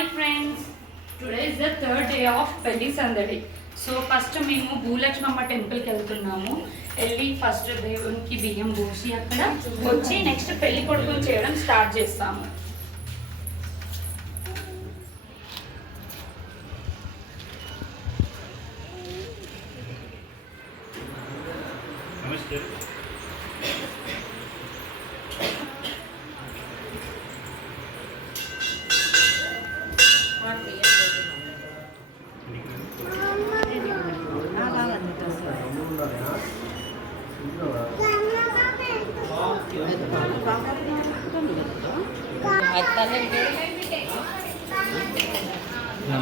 Hi friends, today is the third day of పెళ్లి సందడి. So first మేము భూలక్ష్మమ్మ టెంపుల్కి వెళ్తున్నాము. వెళ్ళి ఫస్ట్ దేవునికి బియ్యం పోసి అక్కడ వచ్చి నెక్స్ట్ పెళ్లి కొడుకులు చేయడం స్టార్ట్ చేస్తాము.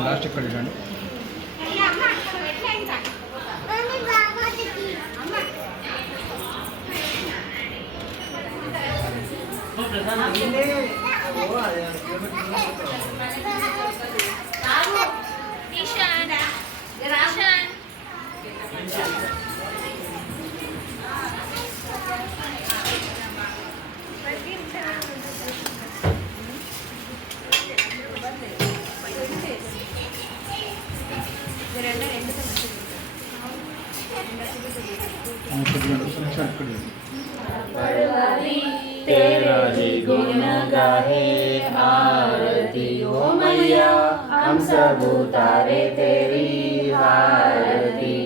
లాస్ట్ ఇక్కడ చూడండి. तेरा ही गुण गाहे आरती ओ मैया हम सब उतारे तेरी आरती.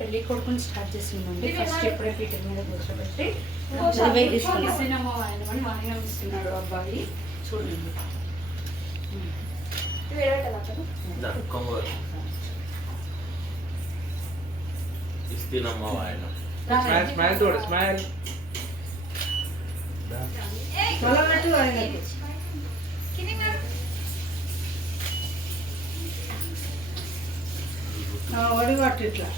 పెళ్లి కొడుకుని స్టార్ట్ చేసిందండి. ఫస్ట్ ఎప్పుడే పీటర్ మీద కూర్చోబెట్టి ఇస్తున్నామో ఆయన ఇస్తున్నాడు అబ్బాయి. చూడండి ఇస్తున్నామో ఆయన స్మైల్ చూడు, స్మైల్ వడి పట్టు ఇట్లా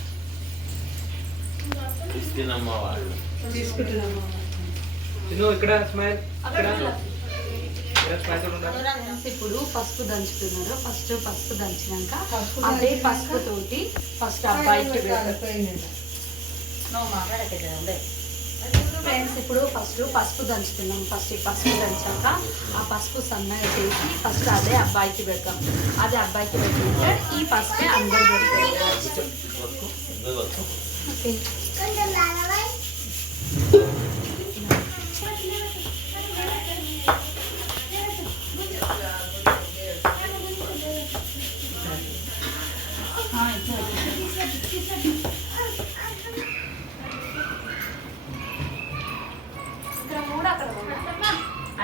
ఇస్తున్నామో ఆయన తీసుకుంటున్నాము. ఇక్కడ స్మైల్, ఇప్పుడు పసుపు దంచుతున్నారు. ఫస్ట్ పసుపు దంచినాక అదే పసుపు తోటి ఫస్ట్ అబ్బాయికి ఫ్రెండ్స్ ఇప్పుడు ఫస్ట్ పసుపు దంచుతున్నాం. ఫస్ట్ ఈ పసుపు దంచాక ఆ పసుపు సన్నగా చేసి ఫస్ట్ అదే అబ్బాయికి పెడతాం. అదే అబ్బాయికి పెట్టినాక ఈ పసుపే అందరు పెడతారు. ఓకే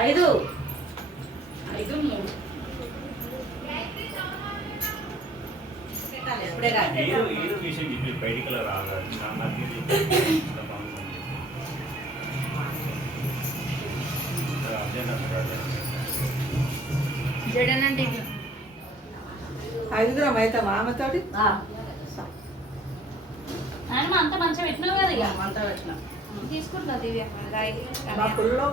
ఐదు ఐదు మూడు జడనండి. ఐదుగురం అవుతాం ఆమెతోటి. అంత మంచిగా పెట్టినావు కదా. ఇక అంత పెట్టినా తీసుకుంటున్నా దివ్య. మా పుల్లో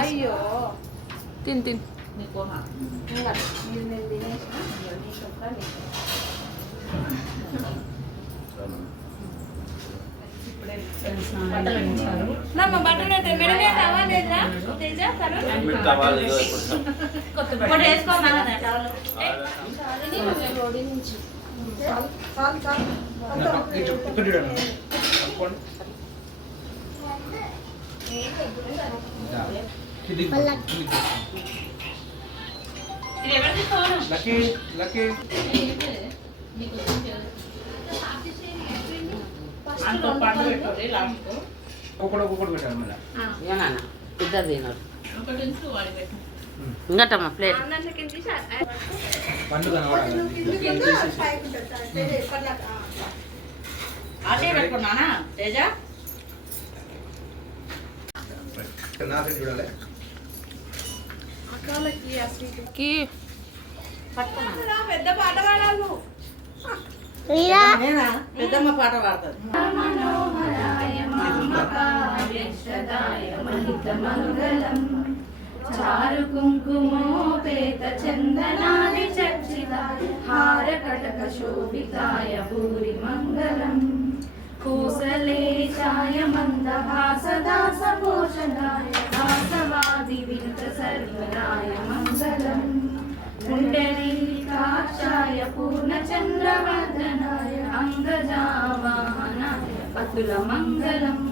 అయ్యో తిన్ తిన్ లక్కీ లక్కీ ఒక్కొక్కటి పెట్టాలి మళ్ళీ. ఇద్దరు తిన్నారు ఇంకటమ్మా ప్లేట్ పండు కనబడాలి. అదే పెట్టుకున్నానా తేజ. చూడాలి పెద్ద పాట పాడాలి. పెద్దమ్మ పాట పాడుతుంది. చారు కుంకుమోపేత చందనాది చర్చిత హార కటక శోభితాయ భూరి మంగళం. కోసలేశాయ మందహాసదాస పోషణాయ వాసవాది వినుత सर्वदाय मङ्गलम् पुण्डरीकाक्षाय पूर्णचन्द्रवर्धनाय अङ्गजावाहनाय अतुलमङ्गलम्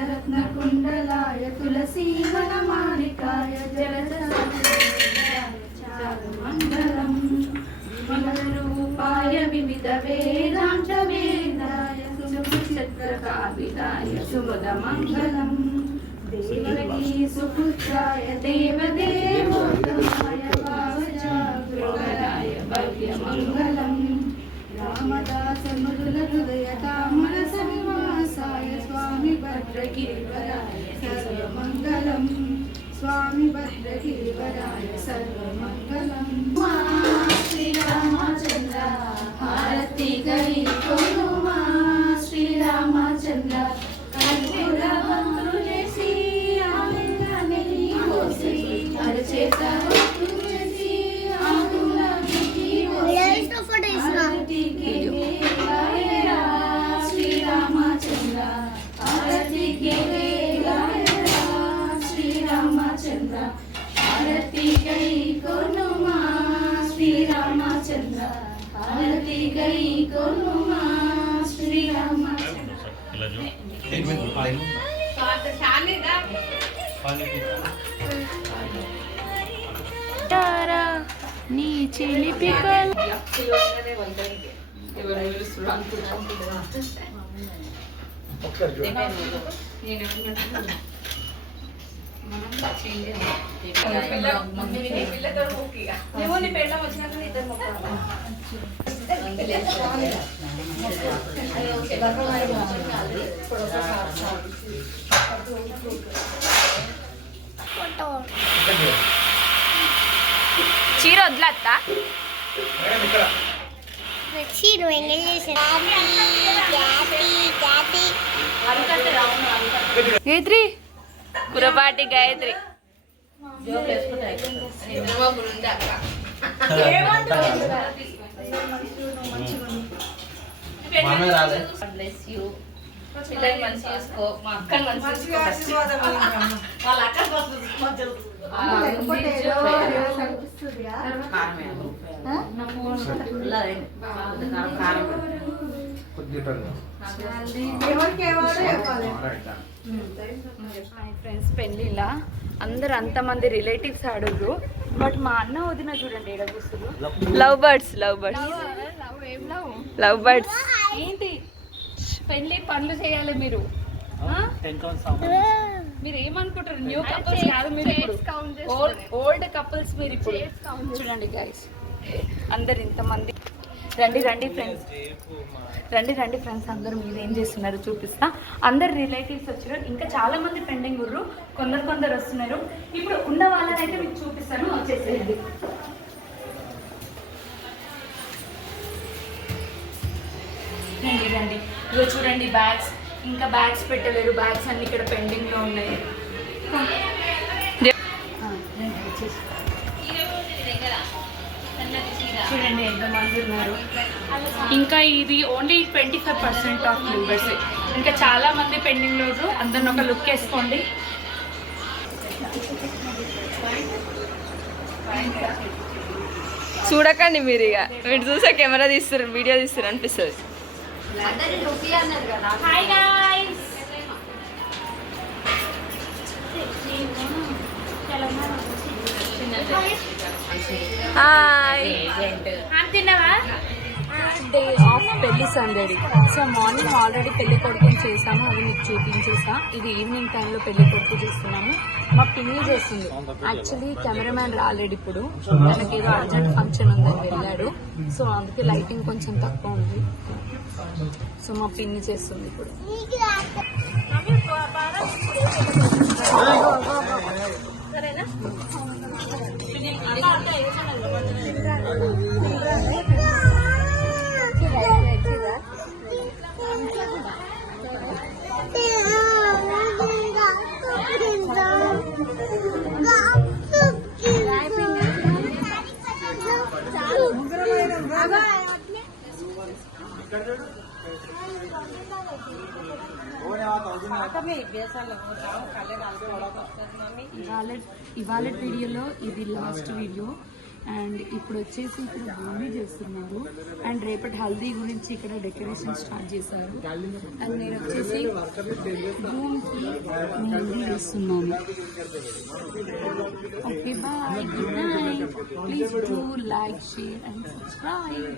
रत्नकुण्डलाय तुलसीवनमालिकाय जलजमङ्गलम् मंगलरूपाय विविधवेदान्तवेदाय सुचित्रकाविदाय शुभदमङ्गलम् देवकी सुपुत्राय देवदेवोत्तमाय भावजागृतराय भव्यमङ्गलम् रामदास मृदुलहृदयतामरसनिवासाय स्वामी भद्रगिरिवराय सर्वमङ्गलम् स्वामी भद्रगिरिवराय सर्वमङ्गलम् श्रीरामचन्द्र भारती गई कोनुमा श्रीरामचन्द्र कर्पूरवत्तुलेसी आलिंगने होसी हरचेत तुलसी आकुलकी होसी भारती के गायरा श्रीरामचन्द्र भारती के गायरा श्रीरामचन्द्र भारती गई कोनुमा श्रीरामचन्द्र भारती गई कोनुमा श्रीरामचन्द्र तारा నీ చిలిపి కల్ చీర వదిలేస్తా గాయత్రి కురపాటి గాయత్రి పిల్లల్ని మంచి చేసుకో మా అక్కని మంచి చేసుకో వాళ్ళ అక్క ఫ్రెండ్స్ పెళ్ళిలా అందరు అంతమంది రిలేటివ్స్ ఆడరు బట్ మా అన్న వదిన చూడండి ఏడ కూర్చున్నారు లవ్ బర్డ్స్ ఏంటి పెళ్ళి పనులు చేయాలి మీరు మీరు ఏమనుకుంటారు న్యూ కపుల్స్ కాదు మీరు ఓల్డ్ కపుల్స్ మీరు ఇప్పుడు చూడండి గైస్ అందరు ఇంతమంది రండి ఫ్రెండ్స్ అందరూ మీరు ఏం చేస్తున్నారు చూపిస్తా అందరు రిలేటివ్స్ వచ్చారు ఇంకా చాలా మంది పెండింగ్ ఉర్రు కొందరు వస్తున్నారు ఇప్పుడు ఉన్న వాళ్ళని అయితే మీకు చూపిస్తాను వచ్చేసేయండి రండి ఇదిగో చూడండి బ్యాగ్స్ ఇంకా బ్యాగ్స్ పెట్టలేరు బ్యాగ్స్ అన్ని ఇక్కడ పెండింగ్లో ఉన్నాయి చూడండి ఎంతమంది ఉన్నారు ఇంకా ఇది ఓన్లీ 25% ఆఫ్ మెంబర్స్ ఇంకా చాలా మంది పెండింగ్ రోజు అందరిని ఒక లుక్ వేసుకోండి చూడకండి మీరు ఇక మీరు చూసే కెమెరా తీస్తారు వీడియో తీస్తారు అనిపిస్తుంది హాయ్ గాయ్స్ హాయ్ తిన్నావా డే ఆఫ్ పెళ్లి సందడి సో మార్నింగ్ ఆల్రెడీ పెళ్లి కొడుకుని చేసాము అది మీకు చూపించేసా ఇది ఈవినింగ్ టైంలో పెళ్లి కొడుకు చేస్తున్నాము మా పిన్ని చేస్తుంది యాక్చువల్లీ కెమెరామ్యాన్ రాలేడు ఇప్పుడు తనకి ఏదో అర్జెంట్ ఫంక్షన్ ఉందని వెళ్ళాడు సో అందుకే లైటింగ్ కొంచెం తక్కువ ఉంది సో మా పిన్ని చేస్తుంది ఇప్పుడు సరేనా ఇవాళ వీడియోలో ఇది లాస్ట్ వీడియో. అండ్ ఇప్పుడు వచ్చేసి ఇక్కడ బూందీ చేస్తున్నారు. అండ్ రేపటి హల్దీ గురించి ఇక్కడ డెకరేషన్ స్టార్ట్ చేశారు. అండ్ నేను వచ్చేసి బూమ్కి మెహందీ వేస్తున్నాను. Okay bye, good night. Please do like, share and subscribe.